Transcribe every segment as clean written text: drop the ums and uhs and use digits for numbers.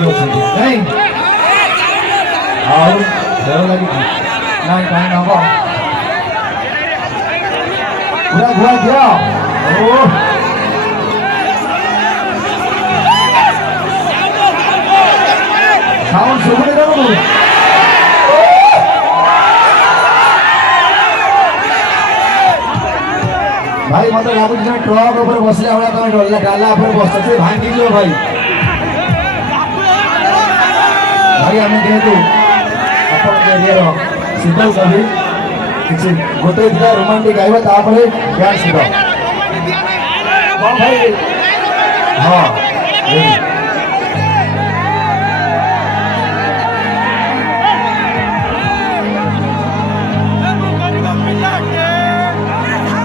ભાગ્યો થઈ ગયા નહીં આવું ડર લાગી ના કાંઈ નાખો પૂરા ઘોડા ગયા ઓ સાઉન્ડ સુગડે કરું भाई मतलब आप जो ट्रक ऊपर बसले हमरा તમે ડોલા ડાલા ઉપર બસતે ભાંગી ગયો ભાઈ ભાઈ અમે કહેતું આપણ કેરિયર સીધો કભી କିଛି ଗୋଟେ ଦିନ ରୋମାଣ୍ଟିକ ଆଇବ ତାପରେ ଡ୍ୟାନ୍ସ ହେବ ହଁ ଭାଇ ହଁ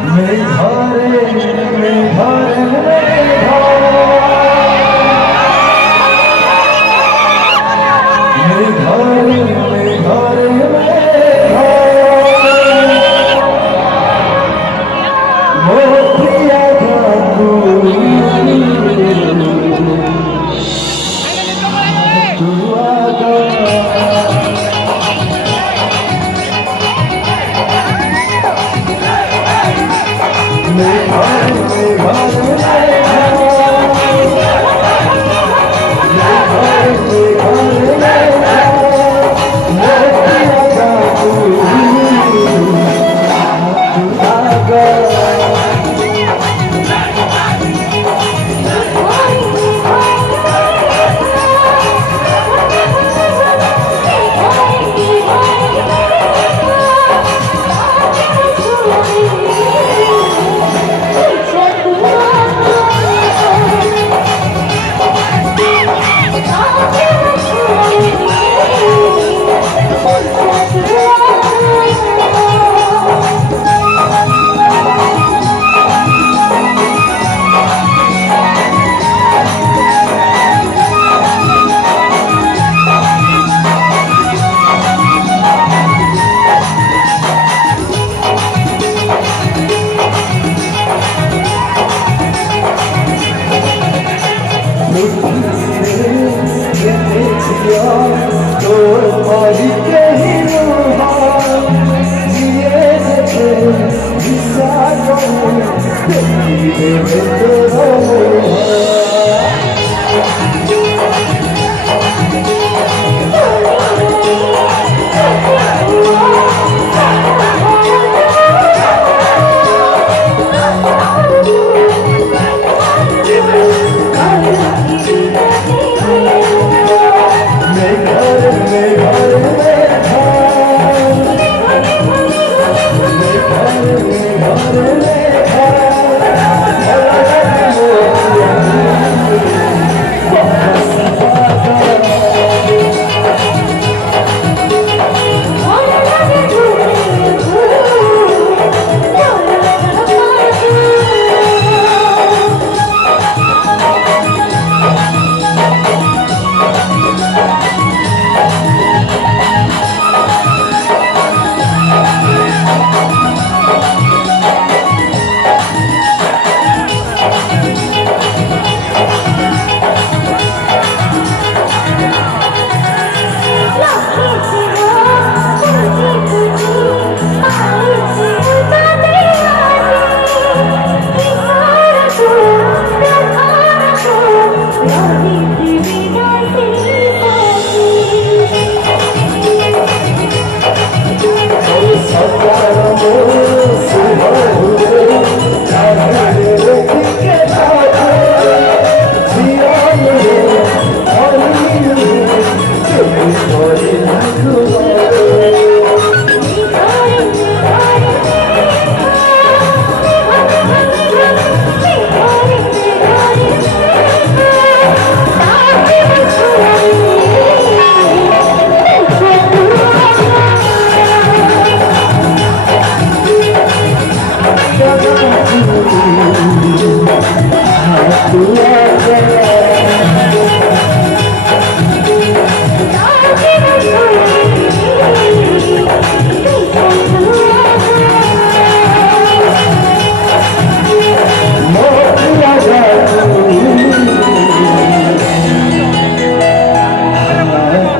मेरे घरे मेरे घरे मेरे घरे मेरे घरे मोतिया जादू तू आगा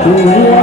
Iya.